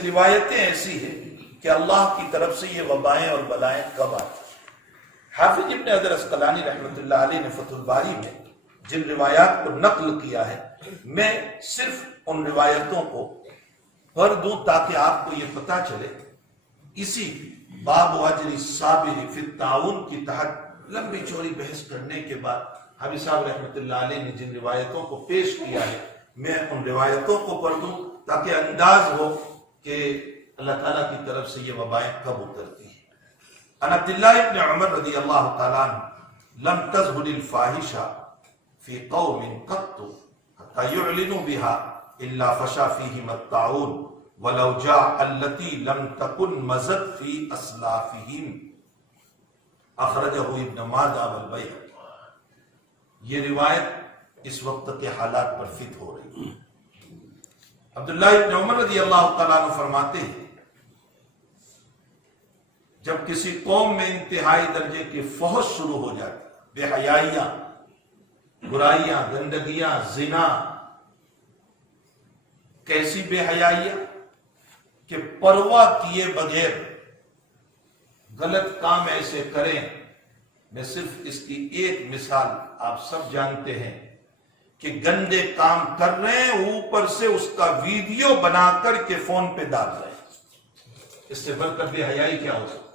روایتیں ایسی ہیں کہ اللہ کی طرف سے یہ وبائیں اور بلائیں کب آتی. حافظ ابن حجر عسقلانی رحمۃ اللہ علیہ نے فتح الباری میں جن روایات کو نقل کیا ہے، میں صرف ان روایتوں کو پڑھ دوں تاکہ آپ کو یہ پتہ چلے. اسی باب اجر الصابر فی الطاعون کی تحت لمبی چوڑی بحث کرنے کے بعد حافظ صاحب رحمۃ اللہ علیہ نے جن روایتوں کو پیش کیا ہے، میں ان روایتوں کو پڑھ دوں تاکہ انداز ہو کہ اللہ تعالیٰ کی طرف سے یہ وبائیں کب اترتی ہیں. ان عبداللہ ابن عمر رضی اللہ تعالیٰ عنہ لم تظہر الفاحشہ فی قوم قط حتی یعلنوا بها الا فشا فیہم الطاعون ولو جاء التي لم تكن مزت فی اسلافہم. اخرجہ ابن ماجہ والبیہقی. یہ روایت اس وقت کے حالات پر فٹ ہو رہی ہے. عبداللہ ابن عمر رضی اللہ تعالیٰ عنہ فرماتے ہیں، جب کسی قوم میں انتہائی درجے کی فحش شروع ہو جاتی، بے حیائیاں، برائیاں، گندگیاں، زنا. کیسی بے حیائیاں کہ پرواہ کیے بغیر غلط کام ایسے کریں. میں صرف اس کی ایک مثال، آپ سب جانتے ہیں کہ گندے کام کر رہے ہیں، اوپر سے اس کا ویڈیو بنا کر کے فون پہ ڈال رہے ہیں. اس سے بڑھ کر بے حیائی کیا ہو سکتا؟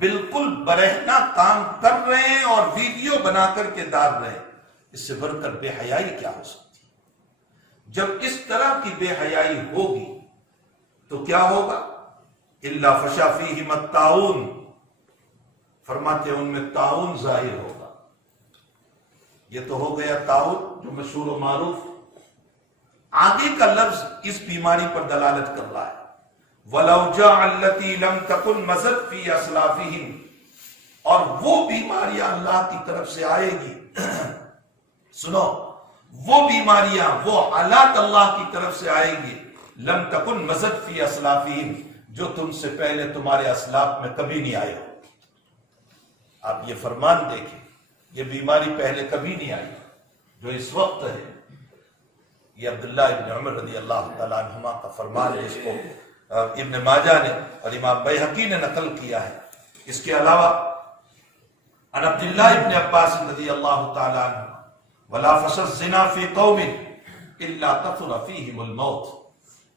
بالکل برہنہ کام کر رہے ہیں اور ویڈیو بنا کر کے ڈال رہے ہیں. اس سے بڑھ کر بے حیائی کیا ہو سکتی؟ جب اس طرح کی بے حیائی ہوگی تو کیا ہوگا؟ الا فشا فیہم الطاعون. فرماتے ہیں ان میں طاعون ظاہر ہوگا. یہ تو ہو گیا طاعون جو مشہور و معروف. آگے کا لفظ اس بیماری پر دلالت کر رہا ہے. وَلَوْ جَاءَ الَّتِي لَمْ تَكُنْ مَزَتْ فِي أَسْلَافِهِمْ. اور وہ بیماریاں اللہ کی طرف سے آئے گی. سنو، وہ بیماریاں، وہ حالات اللہ کی طرف سے آئے گی. لَمْ تَكُنْ مَزَتْ فِي أَسْلَافِهِمْ، جو تم سے پہلے تمہارے اسلاف میں کبھی نہیں آئے ہو. آپ یہ فرمان دیکھیں، یہ بیماری پہلے کبھی نہیں آئی جو اس وقت ہے. یہ عبداللہ ابن عمر رضی اللہ تعالیٰ عنہما کا فرمان ہے. اس کو ابن ماجہ نے اور امام بیہقی نے نقل کیا ہے. اس کے علاوہ ان عبداللہ ابن عباس رضی اللہ تعالیٰ عنہ ولا فشا الزنا فی قوم الا کثر فیہم الموت.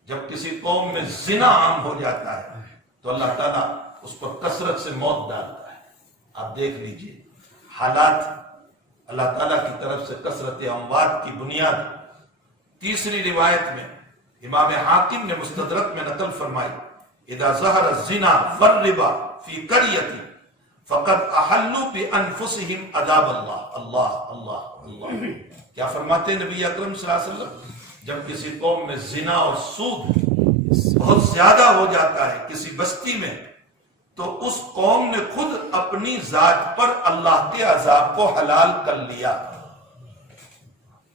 جب کسی قوم میں زنا عام ہو جاتا ہے تو اللہ تعالیٰ اس پر کثرت سے موت ڈالتا ہے. آپ دیکھ لیجئے حالات اللہ تعالیٰ کی طرف سے کثرت اموات کی بنیاد. تیسری روایت میں امام حاکم نے مستدرک میں نقل فرمائی، اذا ظہر الزنا والربا فی قریۃ فقد احلوا بانفسہم عذاب اللہ. اللہ اللہ اللہ. کیا فرماتے ہیں نبی اکرم صلی اللہ علیہ وسلم؟ جب کسی قوم میں زنا اور سود بہت زیادہ ہو جاتا ہے کسی بستی میں، تو اس قوم نے خود اپنی ذات پر اللہ کے عذاب کو حلال کر لیا.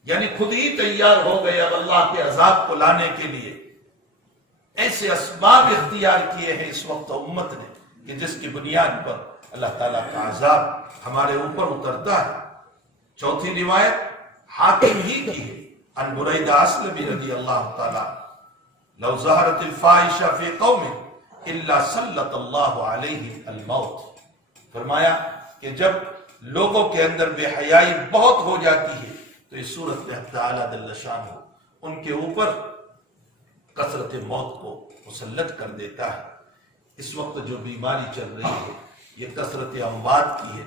یعنی خود ہی تیار ہو گئے اب اللہ کے عذاب کو لانے کے لیے. ایسے اسباب اختیار کیے ہیں اس وقت امت نے کہ جس کی بنیاد پر اللہ تعالیٰ کا عذاب ہمارے اوپر اترتا ہے. چوتھی روایت حاکم ہی کی ہے، ان بریدہ اسلمی رضی اللہ تعالیٰ، لو ظہرت الفاحشہ فی قوم الا سلط اللہ علیہ الموت. فرمایا کہ جب لوگوں کے اندر بے حیائی بہت ہو جاتی ہے تو اس صورت میں تعالیٰ جل شانہ ان کے اوپر کثرت موت کو مسلط کر دیتا ہے. اس وقت جو بیماری چل رہی ہے یہ کثرت اموات کی ہے.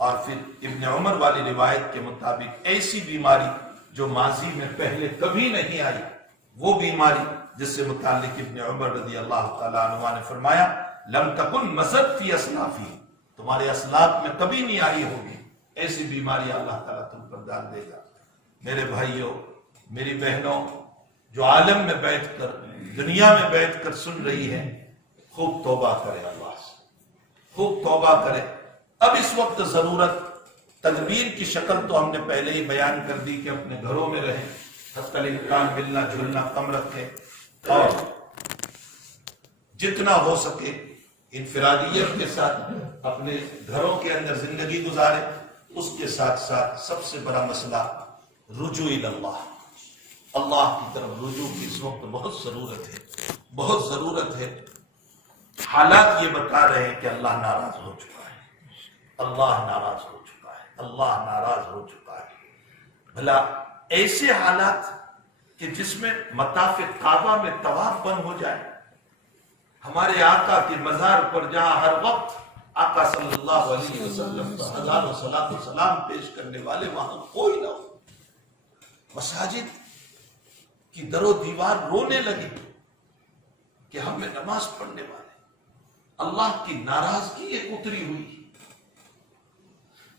اور پھر ابن عمر والی روایت کے مطابق ایسی بیماری جو ماضی میں پہلے کبھی نہیں آئی، وہ بیماری جس سے متعلق ابن عمر رضی اللہ تعالیٰ عنہ نے فرمایا، لم تکن مزت فی اسلافی، تمہارے اسلاف میں کبھی نہیں آئی ہوگی. ایسی بیماری اللہ تعالیٰ تم پر ڈال دے گا. میرے بھائیوں، میری بہنوں، جو عالم میں بیٹھ کر، دنیا میں بیٹھ کر سن رہی ہیں، خوب توبہ کرے، اللہ سے خوب توبہ کرے. اب اس وقت ضرورت تدبیر کی شکل تو ہم نے پہلے ہی بیان کر دی کہ اپنے گھروں میں رہیں، حتی الامکان ملنا جلنا کم رکھیں، اور جتنا ہو سکے انفرادیت کے ساتھ اپنے گھروں کے اندر زندگی گزارے. اس کے ساتھ ساتھ سب سے بڑا مسئلہ رجوع اللہ، اللہ کی طرف رجوع کی اس وقت بہت ضرورت ہے، بہت ضرورت ہے۔ حالات یہ بتا رہے ہیں کہ اللہ ناراض ہو چکا ہے، اللہ ناراض ہو چکا ہے، اللہ ناراض ہو چکا ہے۔ بھلا ایسے حالات کہ جس میں مطاف کعبہ میں طواف بند ہو جائے، ہمارے آقا کے مزار پر جہاں ہر وقت آقا صلی اللہ علیہ وسلم پر ہزاروں صلاۃ و سلام پیش کرنے والے وہاں کوئی نہ ہو، مساجد کی در و دیوار رونے لگے کہ ہم میں نماز پڑھنے والے، اللہ کی ناراضگی ایک اتری ہوئی۔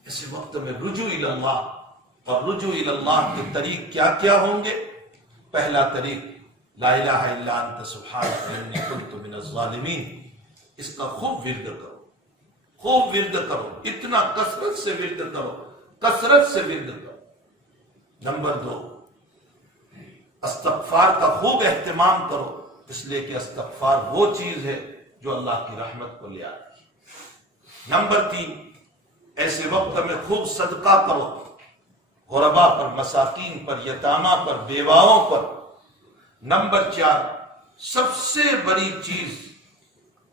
اس وقت میں رجوع الی اللہ، اور رجوع الی اللہ کے طریق کیا کیا ہوں گے؟ پہلا طریق لا الہ الا انت سبحانک انی کنت من الظالمین، اس کا خوب ورد کرو، خوب ورد کرو، اتنا کثرت سے ورد کرو، کثرت سے ورد کرو۔ نمبر 2، استغفار کا خوب اہتمام کرو، اس لیے کہ استغفار وہ چیز ہے جو اللہ کی رحمت کو لے آتی ہے۔ نمبر 3، ایسے وقت میں خوب صدقہ کرو، غربا پر، مساکین پر، یتامہ پر، بیواؤں پر۔ نمبر 4، سب سے بڑی چیز،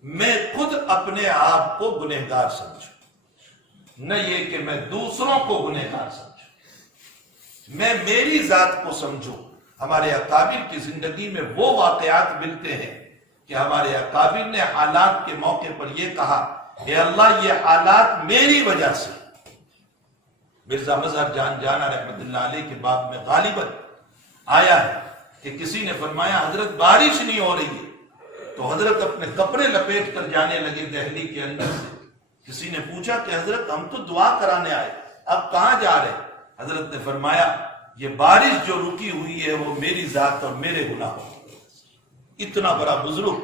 میں خود اپنے آپ کو گنہگار سمجھوں، نہ یہ کہ میں دوسروں کو گنہگار سمجھوں، میں میری ذات کو سمجھوں۔ ہمارے اکابر کی زندگی میں وہ واقعات ملتے ہیں کہ ہمارے اکابر نے حالات کے موقع پر یہ کہا، اے اللہ یہ حالات میری وجہ سے۔ مرزا مظہر جان جانا رحمت اللہ علیہ کے باب میں غالباً آیا ہے کہ کسی نے فرمایا حضرت بارش نہیں ہو رہی ہے، تو حضرت اپنے کپڑے لپیٹ کر جانے لگے دہلی کے اندر سے۔ کسی نے پوچھا کہ حضرت ہم تو دعا کرانے آئے، اب کہاں جا رہے؟ حضرت نے فرمایا یہ بارش جو رکی ہوئی ہے وہ میری ذات اور میرے گناہوں۔ اتنا بڑا بزرگ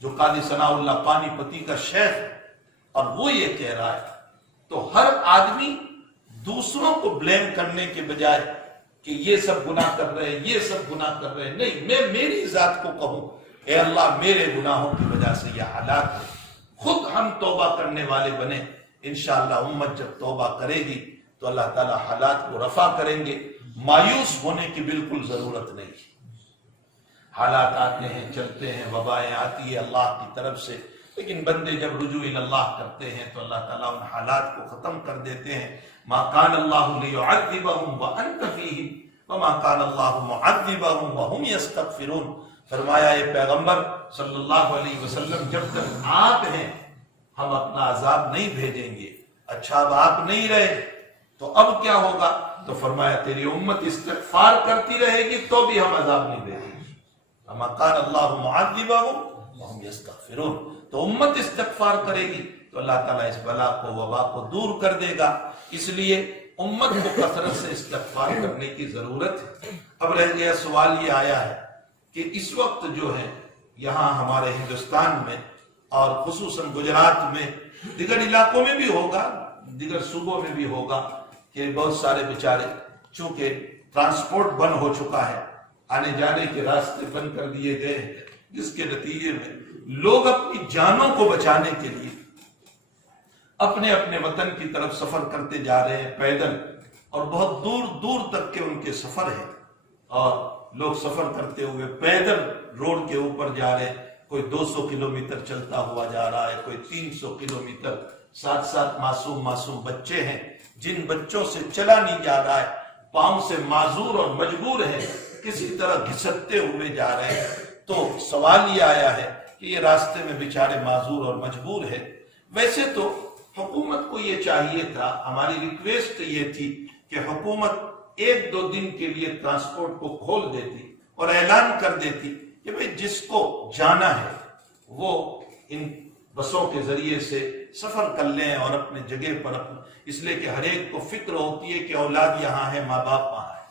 جو قاضی ثناء اللہ پانی پتی کا شیخ، اور وہ یہ کہہ رہا ہے۔ تو ہر آدمی دوسروں کو بلیم کرنے کے بجائے کہ یہ سب گناہ کر رہے ہیں، یہ سب گناہ کر رہے ہیں، نہیں، میں میری ذات کو کہوں اے اللہ میرے گناہوں کی وجہ سے یہ حالات ہیں۔ خود ہم توبہ کرنے والے بنے، انشاءاللہ امت جب توبہ کرے گی تو اللہ تعالیٰ حالات کو رفع کریں گے۔ مایوس ہونے کی بالکل ضرورت نہیں۔ حالات آتے ہیں، چلتے ہیں، وبائیں آتی ہے اللہ کی طرف سے، لیکن بندے جب رجوع اللہ کرتے ہیں تو اللہ تعالیٰ ان حالات کو ختم کر دیتے ہیں۔ ما کان اللہ لیعذبہم وانت فیہم وما کان اللہ معذبہم وہم یستغفرون۔ فرمایا اے پیغمبر صلی اللہ علیہ وسلم جب تک آپ ہیں ہم اپنا عذاب نہیں بھیجیں گے۔ اچھا اب آپ نہیں رہے تو اب کیا ہوگا؟ تو فرمایا تیری امت استغفار کرتی رہے گی تو بھی ہم عذاب نہیں بھیجیں گے۔ وما کان اللہ معذبہم وہم یستغفرون۔ تو امت استغفار کرے گی تو اللہ تعالیٰ اس بلا کو، وبا کو دور کر دے گا۔ اس لیے امت کو کثرت سے استغفار کرنے کی ضرورت ہے۔ اب رہ گیا سوال یہ آیا ہے کہ اس وقت جو ہے یہاں ہمارے ہندوستان میں اور خصوصاً گجرات میں، دیگر علاقوں میں بھی ہوگا، دیگر صوبوں میں بھی ہوگا، کہ بہت سارے بیچارے چونکہ ٹرانسپورٹ بند ہو چکا ہے، آنے جانے کے راستے بند کر دیے گئے ہیں، جس کے نتیجے میں لوگ اپنی جانوں کو بچانے کے لیے اپنے اپنے وطن کی طرف سفر کرتے جا رہے ہیں پیدل، اور بہت دور دور تک کے ان کے سفر ہیں، اور لوگ سفر کرتے ہوئے پیدل روڈ کے اوپر جا رہے ہیں۔ کوئی 200 کلومیٹر چلتا ہوا جا رہا ہے، کوئی 300 کلومیٹر۔ ساتھ ساتھ معصوم بچے ہیں جن بچوں سے چلا نہیں جا رہا ہے، پاؤں سے معذور اور مجبور ہیں، کسی طرح گھسٹتے ہوئے جا رہے ہیں۔ تو سوال یہ آیا ہے کہ یہ راستے میں بیچارے معذور اور مجبور ہیں۔ ویسے تو حکومت کو یہ چاہیے تھا، ہماری ریکویسٹ یہ تھی کہ حکومت 1-2 دن کے لیے ٹرانسپورٹ کو کھول دیتی اور اعلان کر دیتی کہ بھئی جس کو جانا ہے وہ ان بسوں کے ذریعے سے سفر کر لیں اور اپنے جگہ پر اس لیے کہ ہر ایک کو فکر ہوتی ہے کہ اولاد یہاں ہے، ماں باپ وہاں ہے،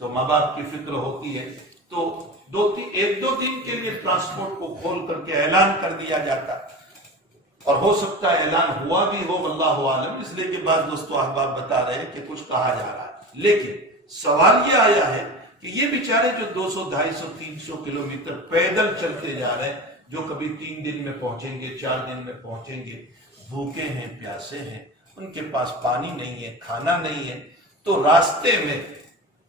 تو ماں باپ کی فکر ہوتی ہے، تو 1-2 دن کے لیے ٹرانسپورٹ کو کھول کر کے اعلان کر دیا جاتا، اور ہو سکتا ہے اعلان ہوا بھی ہو، واللہ عالم، اس لیے کہ بعض دوستو احباب بتا رہے ہیں کہ کچھ کہا جا رہا ہے۔ لیکن سوال یہ آیا ہے کہ یہ بیچارے جو 200, 250, 300 کلومیٹر پیدل چلتے جا رہے ہیں، جو کبھی 3 دن میں پہنچیں گے، 4 دن میں پہنچیں گے، بھوکے ہیں، پیاسے ہیں، ان کے پاس پانی نہیں ہے، کھانا نہیں ہے، تو راستے میں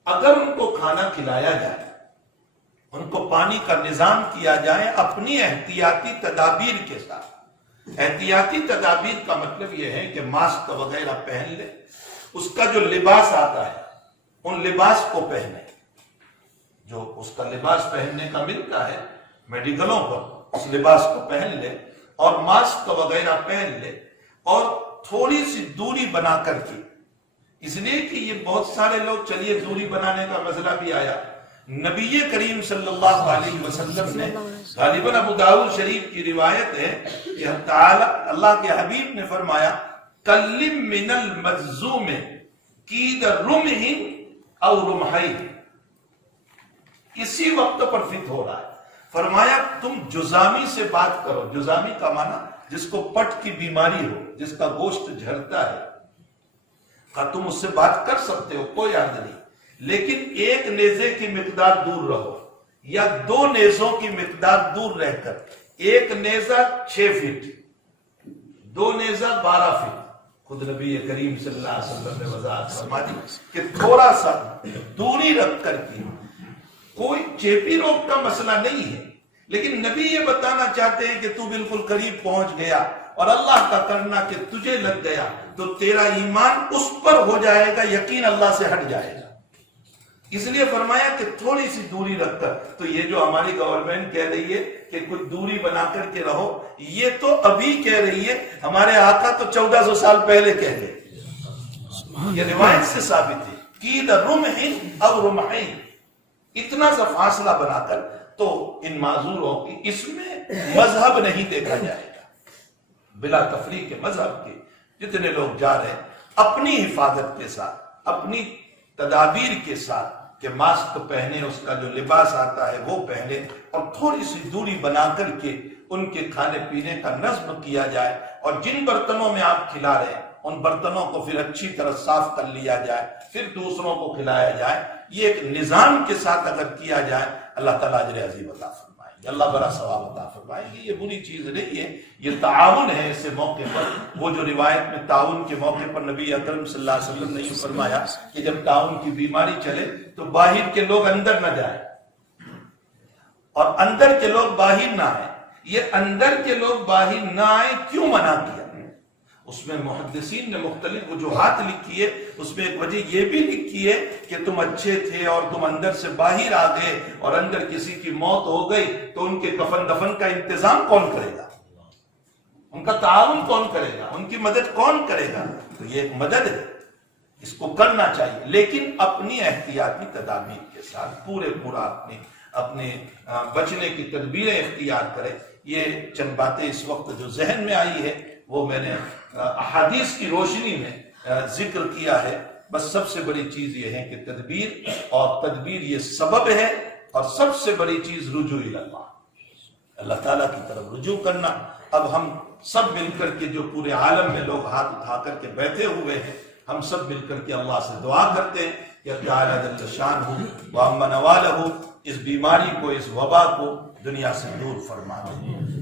اگر ان کو کھانا کھلایا جائے، ان کو پانی کا نظام کیا جائے اپنی احتیاطی تدابیر کے ساتھ۔ احتیاطی تدابیر کا مطلب یہ ہے کہ ماسک وغیرہ پہن لے، اس کا جو لباس آتا ہے ان لباس کو پہنے، جو اس کا لباس پہننے کا ملتا ہے میڈیکلوں پر، اس لباس کو پہن لے اور ماسک وغیرہ پہن لے، اور تھوڑی سی دوری بنا کر کے، اس لیے کہ یہ بہت سارے لوگ چلیے دوری بنانے کا مسئلہ بھی آیا، نبی کریم صلی اللہ علیہ وسلم نے، غالباً ابو داؤد شریف کی روایت ہے کہ اللہ کے حبیب نے فرمایا کلم من المجزوم قید رمح او رمحین، اسی وقت پر فت ہو رہا ہے، فرمایا تم جزامی سے بات کرو۔ جزامی کا معنی جس کو پٹ کی بیماری ہو، جس کا گوشت جھڑتا ہے، کہا تم اس سے بات کر سکتے ہو، کوئی حرج نہیں، لیکن ایک نیزے کی مقدار دور رہو، یا 2 نیزوں کی مقدار دور رہ کر، ایک نیزہ 6 فٹ، 2 نیزہ 12 فٹ۔ خود نبی کریم صلی اللہ علیہ وسلم نے وضاحت فرما دی کہ تھوڑا سا دوری رکھ کر کی، کوئی چیپی روگ کا مسئلہ نہیں ہے، لیکن نبی یہ بتانا چاہتے ہیں کہ تو بالکل قریب پہنچ گیا اور اللہ کا کرنا کہ تجھے لگ گیا تو تیرا ایمان اس پر ہو جائے گا، یقین اللہ سے ہٹ جائے گا، اس لیے فرمایا کہ تھوڑی سی دوری رکھ کر۔ تو یہ جو ہماری گورنمنٹ کہہ رہی ہے کہ کچھ دوری بنا کر کے رہو، یہ تو ابھی کہہ رہی ہے، ہمارے آقا تو 1400 سال پہلے کہہ گئے، یہ روایت سے ثابت ہے، قید رمح او رمحین، اتنا سا فاصلہ بنا کر۔ تو ان معذوروں کی اس میں مذہب نہیں دیکھا جائے گا، بلا تفریق مذہب کے جتنے لوگ جا رہے ہیں اپنی حفاظت کے ساتھ، اپنی تدابیر کے ساتھ، کہ ماسک پہنے، اس کا جو لباس آتا ہے وہ پہنے، اور تھوڑی سی دوری بنا کر کے ان کے کھانے پینے کا نظم کیا جائے، اور جن برتنوں میں آپ کھلا رہے ہیں ان برتنوں کو پھر اچھی طرح صاف کر لیا جائے، پھر دوسروں کو کھلایا جائے۔ یہ ایک نظام کے ساتھ اگر کیا جائے، اللہ تعالیٰ اجر عظیم عطا فرمائیں گے، اللہ بڑا ثواب عطا فرمائیں گے۔ یہ بری چیز نہیں ہے، یہ تعاون ہے۔ اس موقع پر وہ جو روایت میں تعاون کے موقع پر نبی اکرم صلی اللہ علیہ وسلم نے یہ فرمایا کہ جب تعاون کی بیماری چلے تو باہر کے لوگ اندر نہ جائیں اور اندر کے لوگ باہر نہ آئیں۔ یہ اندر کے لوگ باہر نہ آئیں کیوں منع کیا؟ اس میں محدثین نے مختلف وجوہات لکھی ہے، اس میں ایک وجہ یہ بھی لکھی ہے کہ تم اچھے تھے اور تم اندر سے باہر آ گئے اور اندر کسی کی موت ہو گئی تو ان کے کفن دفن کا انتظام کون کرے گا، ان کا تعاون کون کرے گا، ان کی مدد کون کرے گا؟ تو یہ ایک مدد ہے، اس کو کرنا چاہیے، لیکن اپنی احتیاطی تدابیر کے ساتھ پورا اپنے بچنے کی تدبیریں اختیار کرے۔ یہ چند باتیں اس وقت جو ذہن میں آئی ہے وہ میں نے احادیث کی روشنی میں ذکر کیا ہے۔ بس سب سے بڑی چیز یہ ہے کہ تدبیر یہ سبب ہے، اور سب سے بڑی چیز رجوع اللہ، اللہ تعالیٰ کی طرف رجوع کرنا۔ اب ہم سب مل کر کے، جو پورے عالم میں لوگ ہاتھ اٹھا کر کے بیٹھے ہوئے ہیں، ہم سب مل کر کے اللہ سے دعا کرتے ہیں کہ اللہ تعالیٰ جل شانہ وعم نوالہ اس بیماری کو، اس وبا کو دنیا سے دور فرما دے۔